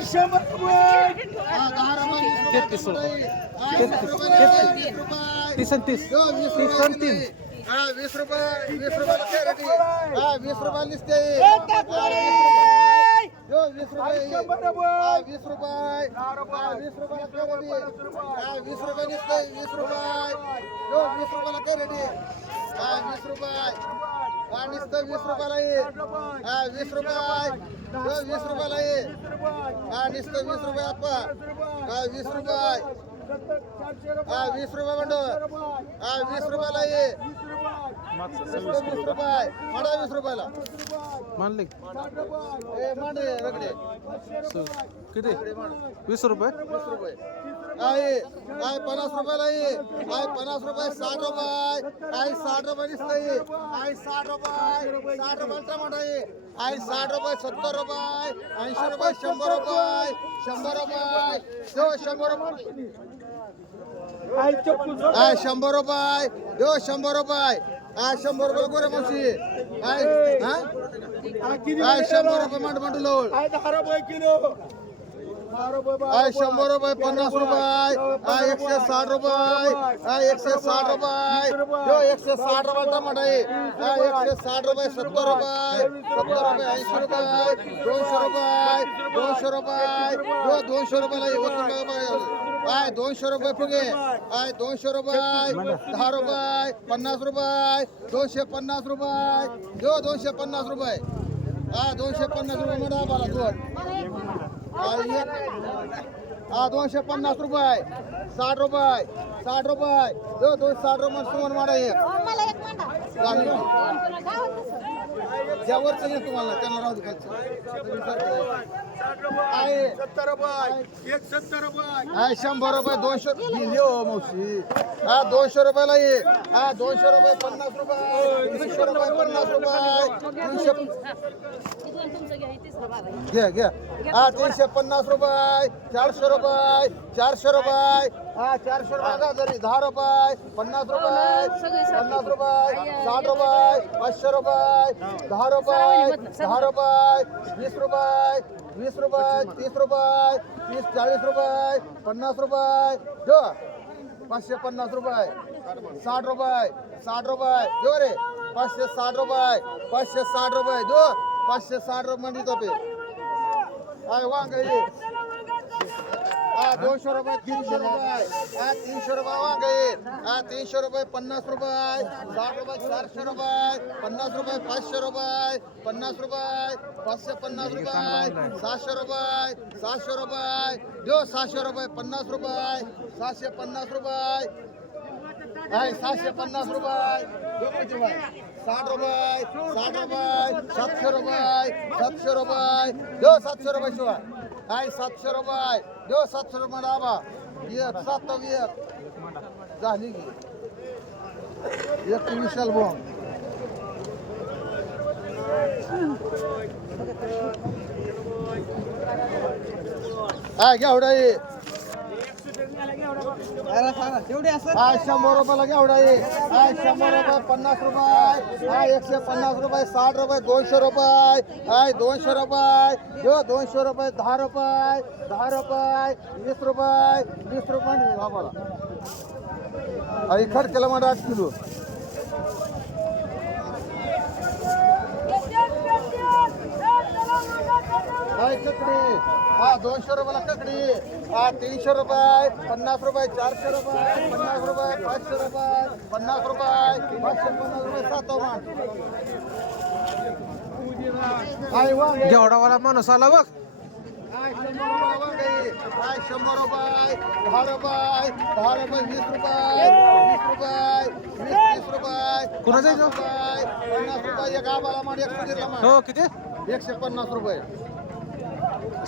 100 रुपये. 33 30 आणि 30 30 आणि 3 20 रुपये 20 रुपयाला कॅरेट 20 रुपयाला निसते 20 रुपये 20 रुपये 20 रुपयाला कॅरेट 20 रुपये निसते 20 रुपये 20 रुपयाला कॅरेट 20 रुपये निसते 20 रुपयाला 20 रुपये 20 रुपयाला निसते 20 रुपये आपा 20 रुपये 20 रुपये मंडळ 20 रुपयाला 20 रुपये मांडा 20 रुपयाला मानले मांडे रगडे किती 20 रुपये 20 रुपये आहे 50 रुपयाला आहे 50 रुपये 60 रुपये 60 रुपये दिसतंय 60 रुपये 60 रुपये टमाटर आहे 60 रुपये 70 रुपये 80 रुपये 100 रुपये 100 रुपये 100 रुपये 100 रुपये 100 रुपये 100 रुपये गोरे मावशी 100 रुपये मांड लोळ 10 रुपये किलो 100 रुपये 50 रुपये 160 रुपये 160 रुपये 160 रुपये टमाटर आहे 160 रुपये 70 रुपये 70 रुपये 80 रुपये 200 रुपये 200 रुपये 200 रुपयाला 200 रुपये फुगे 200 रुपये 10 रुपये 50 रुपये 250 रुपये 250 रुपये 250 रुपये मध्ये आम्हाला दोन 250 रुपये 60 रुपये 60 रुपये 60 रुपये सुमन माडा ज्यावरच नाही तुम्हाला त्यांना राहू दे 70 रुपये 170 रुपये 100 रुपये 200 दिली हो मावशी 200 रुपयाला 200 रुपये 50 रुपये 200 रुपये 50 रुपये 300 घ्या घ्या 350 रुपये 400 रुपये 400 रुपये 400 रुपये जरी 10 रुपये 50 रुपये 50 रुपये 60 रुपये 500 रुपये 10 रुपये 10 रुपये 20 रुपये 20 रुपये 30 रुपये 30 40 रुपये 50 रुपये जो 550 रुपये 60 रुपये 60 रुपये जो रे 560 रुपये 560 रुपये जो 560 रुपये मंडी तो पे वांग 200 रुपये 300 रुपये 300 रुपये वांग 300 रुपये 50 रुपये 60 रुपये 400 रुपये 50 रुपये 500 रुपये 50 रुपये 550 रुपये 700 रुपये 700 रुपये जो 700 रुपये 50 रुपये 750 रुपये 750 रुपये 60 रुपये 60 रुपये 700 रुपये 700 रुपये जो 700 रुपये शिवाय 700 रुपये जो 700 रुपये डाबा 7 झाली की 21 बोंग घ्या 100 रुपयाला घेवडा 100 रुपये 50 रुपये 150 रुपये 60 रुपये 200 रुपये 200 रुपये जो 200 रुपये 10 रुपये 10 रुपये 20 रुपये 20 रुपये बाबाला आणि खर्चला मला 8 किलो ककडी 200 रुपयाला ककडी 300 रुपये 50 रुपये 400 रुपये 50 रुपये 500 रुपये 50 रुपये 550 रुपये 7 मान घेवडावाला माणूस आला बघ 100 रुपये 10 रुपये 10 रुपये 20 रुपये 20 रुपये कुणाचा आहे तो? 50 रुपये एक आबाला मान एक सुधीरला मान हो किती 150 रुपये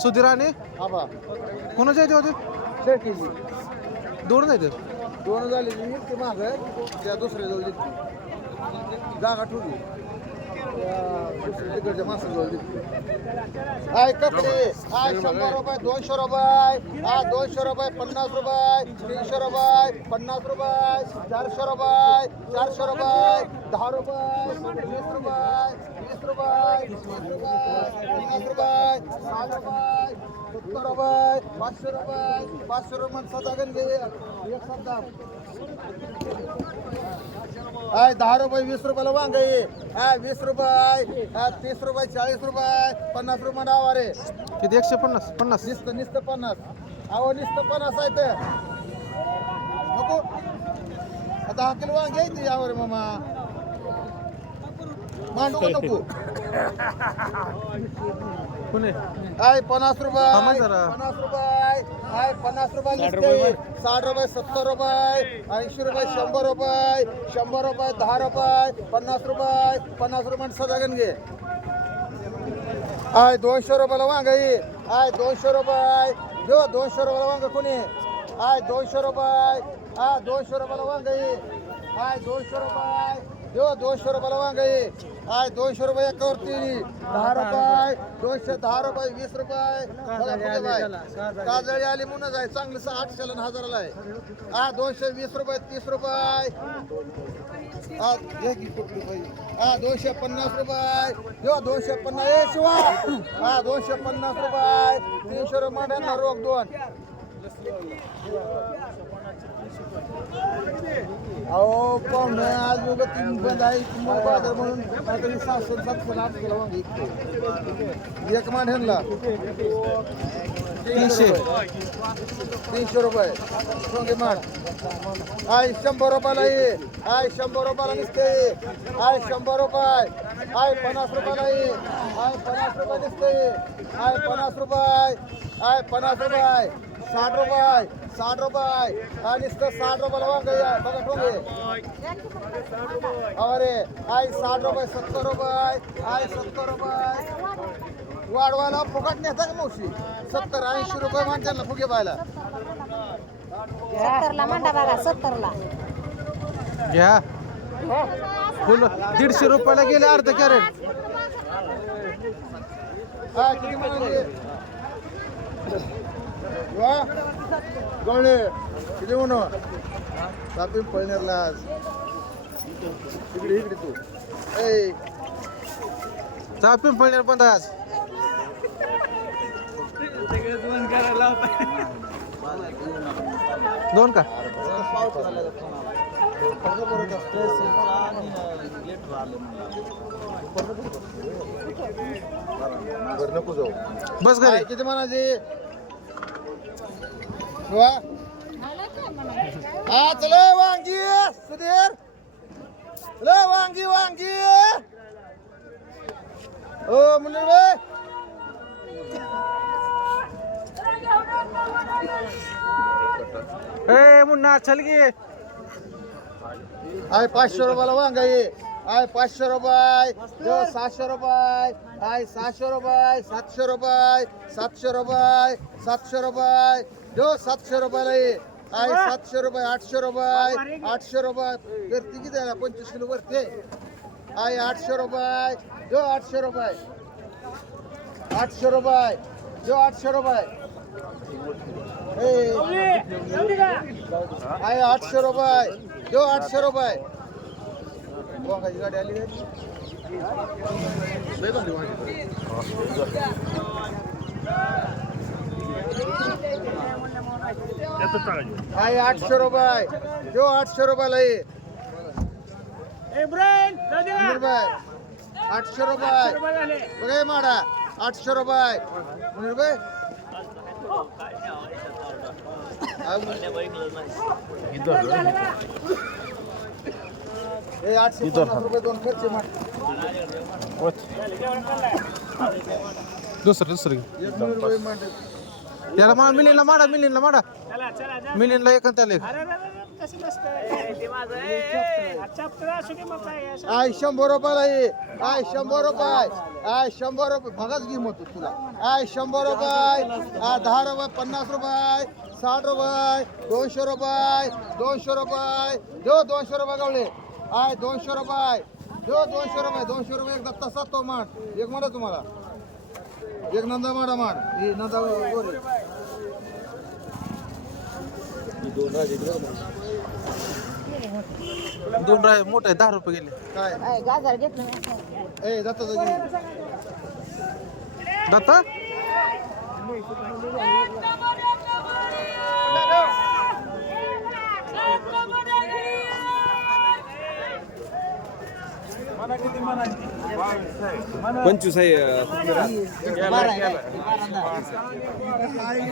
सुधीर आणि आबा कोणाचे आहे ते होते शेतीची दोन आहे ते दोन झाली ती माग त्या दुसऱ्या जवळ दिसते जागा ठेवली तिकडच्या माणसाजवळ दिसते कपडे 100 रुपये 200 रुपये 200 रुपये 50 रुपये 300 रुपये 50 रुपये 400 रुपये 400 रुपये 10 रुपये 20 रुपये 20 रुपये 30 रुपये 50 रुपये 60 रुपये 70 रुपये 500 रुपये 500 रुपये सदागन घे एक सदा आय 10 रुपये 20 रुपयाला वांग आहे 20 रुपये 30 रुपये 40 रुपये 50 रुपये डावा रे किती 150 50 नुसतं 50 अहो नुसतं 50 आहे ते नको आता हा किलो वांग घ्यायची यावर मामा मांडू नको पुणे आय 50 रुपये थांबा जरा. 50 रुपये आय 50 रुपये नुसते 60 रुपये 70 रुपये 80 रुपये 100 रुपये 100 रुपये 10 रुपये 50 रुपये 50 रुपये सदागन घे आय 200 रुपयाला वांग आहे आय 200 रुपये जो 200 रुपयाला वांग कोणी आय 200 रुपये 200 रुपयाला वांग आहे आय 200 रुपये जो 200 रुपयाला वांग आहे आय 200 रुपये एकावरती 10 रुपये 210 रुपये 20 रुपये बघा कुठे बाय काजळी आली म्हणूनच आहे चांगलं 800 ला 1000 ला आहे 220 रुपये 30 रुपये घे की कुठली बाई 250 रुपये जो 250 ए शिवा 250 रुपये 300 रुपये मांड्यांना रोग 2 अहो पाहुणे आज बघ 3 बंद आहे तुम्हाला बाजार म्हणून आता 700 700 800 वांग विकतो एक मांड्यांना 300 रुपये सोंगे माड आय 100 रुपयाला ये आय 100 रुपयाला निसते आय 100 रुपये आय 50 रुपयाला ये आय 50 रुपये निसते आय 50 रुपये आय 50 रुपये 60 रुपये 60 रुपये आय निसतं 60 रुपयाला वांग आहे बघा ठोंगे अरे आय 60 रुपये 70 रुपये आय 70 रुपये वाढवायला फुकट नेता का मावशी 70 80 रुपये माणसांना फुगे पाहायला 70 ला मांडा बघा 70 ला घ्या फुल 150 रुपयाला गेले अर्ध कॅरेट किती म्हणाले वा गवळे किती म्हणू तापी पळण्याला आज इकडे इकडे तू ए चहा पिंपळनेर बंद आहे आज दोन का नको जाऊ बस घरी किती म्हणायचे वा चले वांगी सुधीर चले वांगी वांगी ओ मुन्नी भाई ए मुन्ना चल गे आय 500 रुपयाला वांग आहे आय 500 रुपये जो 700 रुपये आय 600 रुपये 700 रुपये 700 रुपये 700 रुपये जो 700 रुपयाला आहे आय 700 रुपये 800 रुपये 800 रुपये करते किती आहे 25 किलो वरते आय 800 रुपये जो 800 रुपये 800 रुपये जो 800 रुपये आय 800 रुपये जो 800 रुपये वांगाची गाडी आली आय 800 रुपये जो 800 रुपयाला ये 800 रुपये बघा माडा 800 रुपये रुपये हे 850 रुपये दोन खर्च दुसरं त्याला मा मिलिनला माडा मिलिनला एक त्याला एक आय 100 रुपयाला ये आय 100 रुपये आय 100 रुपये भगाच घे मग तुला आय 100 रुपये 10 रुपये 50 रुपये 60 रुपये 200 रुपये 200 रुपये जो 200 रुपये गावले आय 200 रुपये जो 200 रुपये एक दत्ता सातो मांड एक म्हणा तुम्हाला एक नंदा माडा मांड ही नंदा गोरे दोन मोठे 10 रुपये गेले. काय गाजर घेतलं ए जातो जागी दत्ता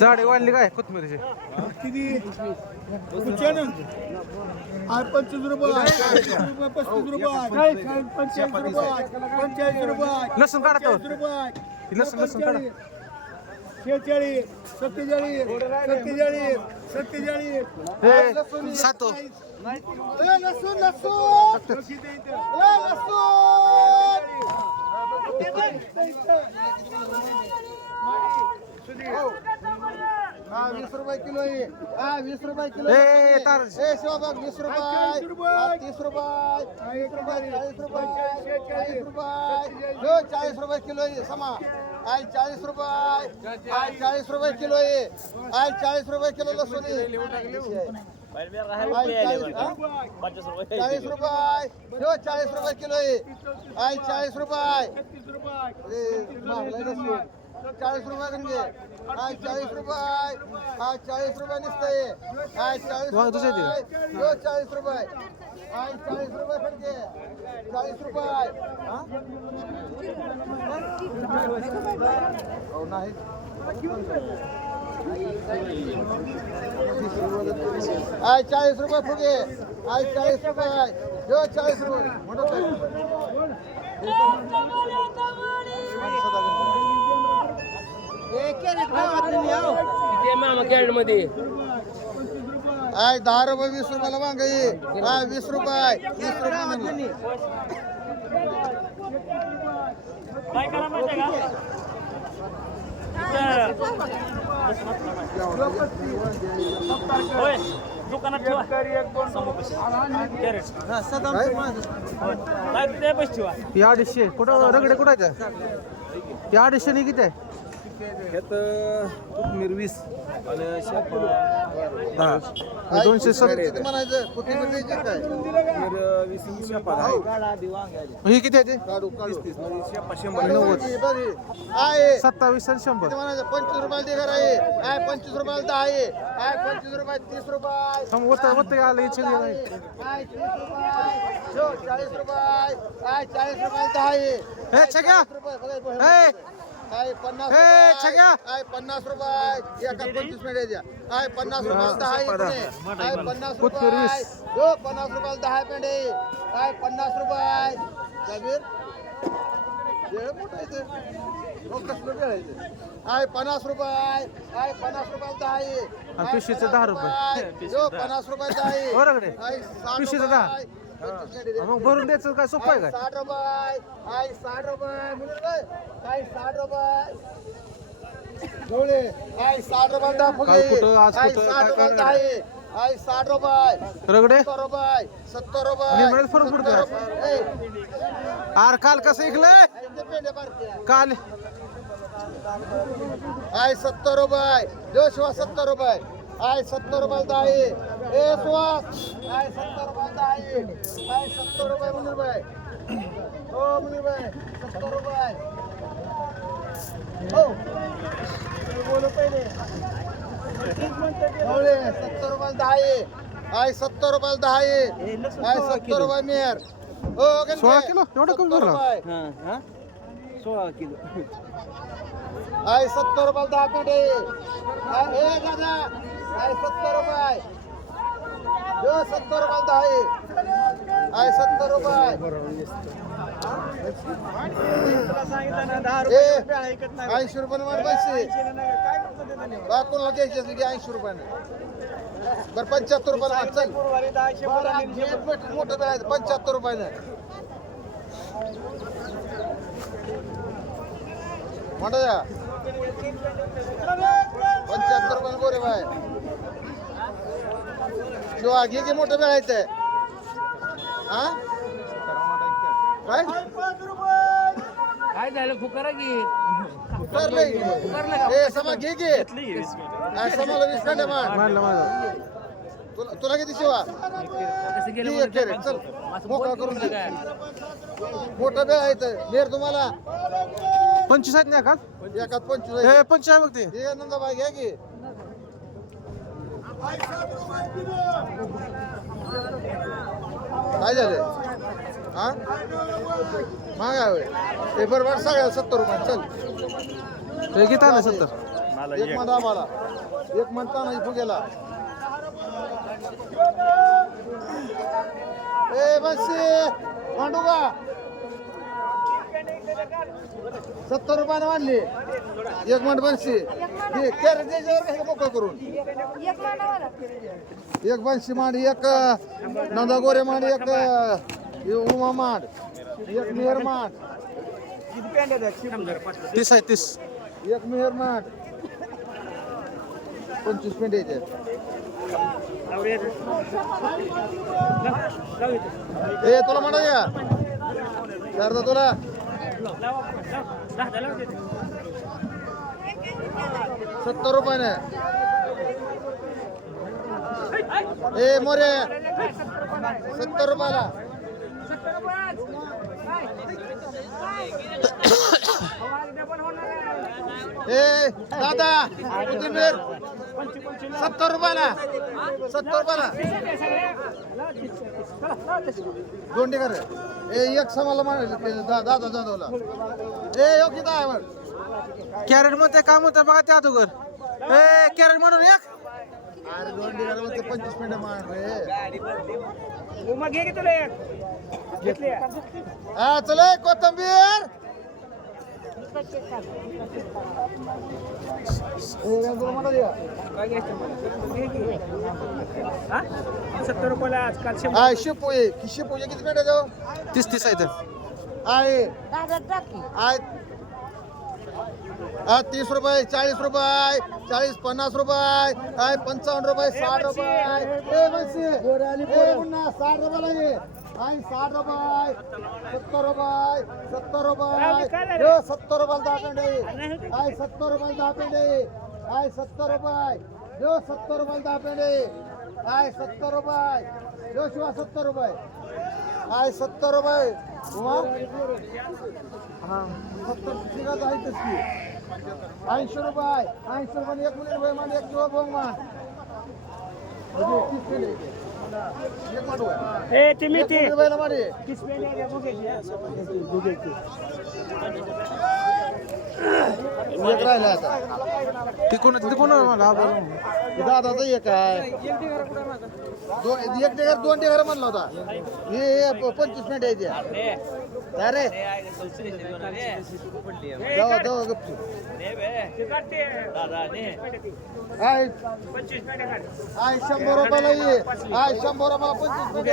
झाडे वाढली काय कोथमिरीची किती कुठच्यानं? आज 25 रुपये 35 रुपये 45 रुपये लसूण काढा तो. 40 रुपये लसूण काढा. 46 47 47 हे सातो ए लसूण लसूण ए लसूण 20 रुपये किलो आहे 20 रुपये किलो ए तार ए शिवाबाग 20 रुपये 30 रुपये 40 रुपये 40 रुपये 40 रुपये किलो आहे समा 40 रुपये 40 रुपये किलो आहे 40 रुपये किलो लसूण आहे 40 रुपये 40 रुपये किलो आहे 40 रुपये 40 रुपये गणगे 40 रुपये 40 रुपये निसते 40 वाह, तुझं रुपये 40 रुपये 40 रुपये खडके 40 रुपये हो नाही 40 रुपये फुगे 40 रुपये 40 रुपये म्हणत आय 10 रुपये 20 रुपयाला वांग आहे 20 रुपये 20 रुपये म्हणलं दुकानात ठेवा ती 250 कुठं रगडे कुठं आहे ती 250 नाही किती आहे 270 किती म्हणायचं कोथिंबीर द्यायची काय ही किती आहे ते काढू काढू 90 बरी आहे 27 आणि 100 किती म्हणायचं 25 रुपयाला दे घर आहे 25 रुपयाला 10 आहे 25 रुपये 30 रुपये हम वत आलं इच्छा नाही 40 रुपये 40 रुपयाला 10 आहे ए छग्या 40 रुपये बघा, ए काय 50 ए, छग्या. काय 50 रुपये एका 25 मिनिट द्या काय 50 रुपयाला 10 आहे इकडे. काय 50 कोथिंबीर रुपये 20. हो 50 रुपयाला 10 पेंडे काय 50 रुपये कबीर वेळ मोठा आहे ते. लोक कसलं वेळ आहे ते. काय 50 रुपये काय 50 रुपयाला 10 आहे आणि पिशवीचं 10 रुपये. हो 50 रुपये 10 आहे हो रगडे. काय 60 पिशवीचं 10. रुपये. 25 मिनिटं दे. मग भरून द्यायचं काय सोपं आहे काय 60 रुपये 60 रुपये मुलीर काय 60 रुपये डोळे 60 रुपये दहा फुगे काल कुठं, आज कुठं, 60 काय रुपये करणार? आहे 60 रुपये रगडे 70 रुपये 70 रुपये निम्म्यात फरक पडतो आज. 70 रुपये. आर काल कसं ऐकलंय ते पेंड्या बारक्या. काल 70 रुपये जो शिवा 70 रुपये 70 रुपये दहा आहे ए सुहास 70 रुपये दहा आहे 70 रुपये मुनीर भाई हो मुनीर भाई 70 रुपये हो बोलो पहिले 70 रुपये दहा आहे 70 रुपये दहा आहे 70 रुपये मेहर हो 16 किलो? एवढं कमी झालं? 16 किलो 70 रुपये दहा पेंडे हे दादा 70 रुपये जो 70 रुपये दहा आहे 70 रुपये 80 रुपये वाढ पैसे बाकोला द्यायचे असले की 80 रुपयाने बरं 75 रुपयाला वाट चल मोठं मिळायचं 75 रुपयाने मोठं द्या 75 रुपयाने गोरे बाय शिवा घे घे मोठं मिळायचं हा काय काय झालं फुकारा की करलंय ए समा घे घे समाला 20 पेंड्या मार मानलं माझं तुला किती शिवा कसं गेलं ती एक कॅरेट चल मोकळा करून दे मोठा बेळ आहे इथं. नेर तुम्हाला 25 आहेत ना का एकात 25 आहे. हे 25 आहे बघ ते हे नंदाबाई घ्या की काय झालं हा महाग आहे होय. हे बरोबर सगळ्या 70 रुपये चल हे किती आहे 70 एक मन आम्हाला एक मन तानाजी फुगेला ए बसशी मांडू का 70 रुपयाने मांडली एक मन बनशी कॅरेट द्यायच्यावर मोकळं करून एक बनशी मांड एक नंदा गोरे मांड एक उमा मांड एक मेहर मांड 30 आहे 30 एक मेहर मांड 25 पेंड यायचे ए तुला म्हणा या अर्धा तुला 70 रुपयाने ए मोरे 70 रुपयाला ए दादा कोथिंबीर 70 रुपयाला 70 रुपयाला दोन टिकर ए एक समाला म्हणाले दादा दादाला ए यो किती आहे बघ कॅरेट मध्ये काय म्हणतात बघा त्या अगोदर ए कॅरेट म्हणून एक अरे दोन टिकर मध्ये 25 मिनिटं मार रे उमा घे की तुला एक घेतली हा चल कोथिंबीर काय घ्यायचं हा 70 रुपयाला आजकाल 100 हा शिपोई किती मिनिटं जाऊ 30 आहेत आहे दादा टाकी आहे 30 रुपये 40 रुपये 40 50 रुपये आहे 55 रुपये 60 रुपये ए बसी ए पुन्हा 60 रुपयाला ये आहे 60 रुपये 70 रुपये 70 रुपये यो 70 रुपयाला 10 पेंडे आहे 70 रुपयाला 10 पेंडे आहे 70 रुपये यो 70 रुपयाला 10 पेंडे आहे 70 रुपये यो शिवा 70 रुपये आहे 70 रुपये उमा 70 ठीक आहे तशी 80 रुपये 80 रुपये एक मिनिट मान एक किलो बघ मान एक मांडू आहे ए ती मेथी रुपयाला मारे 30 पेंड्या बुघ्याची एक राहिला आता तिकून मला दादाचं एक आहे एक टेकर दोन टेकर म्हणला होता हे 25 मिनिट यायचे अरे जाऊ जाऊ गप्पी आहे 100 रुपयाला ये आहे 100 रुपयाला 25 मिनिट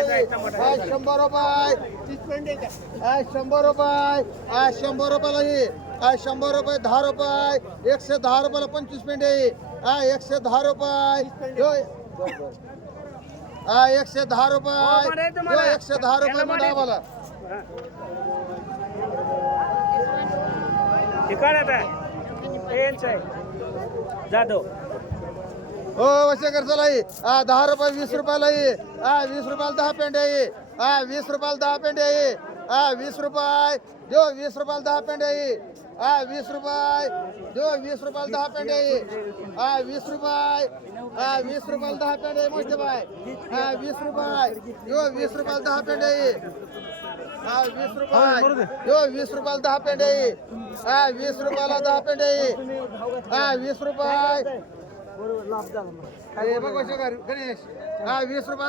आहे 100 रुपये 30 मिनिट आहे 100 रुपये आहे 100 रुपयाला ये आहे 100 रुपये 10 रुपये 110 रुपयाला 25 मिनिट आहे 110 रुपये हा 110 रुपये 110 रुपये म्हणा आम्हाला ठिकाण आता जाधव हो वशेकर चला ये 10 रुपये 20 रुपयाला ये 20 रुपयाला 10 पेंड आहे 20 रुपयाला 10 पेंड आहे 20 रुपये जो 20 रुपयाला 10 पेंड आहे 20 रुपये जो 20 रुपयाला 10 पेंड आहे 20 रुपये 20 रुपयाला 10 पेंड आहे मोठे बाय 20 रुपये जो 20 रुपयाला 10 पेंड आहे 20 रुपये जो 20 रुपयाला 10 पेंड आहे 20 रुपयाला 10 पेंड आहे 20 रुपये बघ वशेकर गणेश 20 रुपये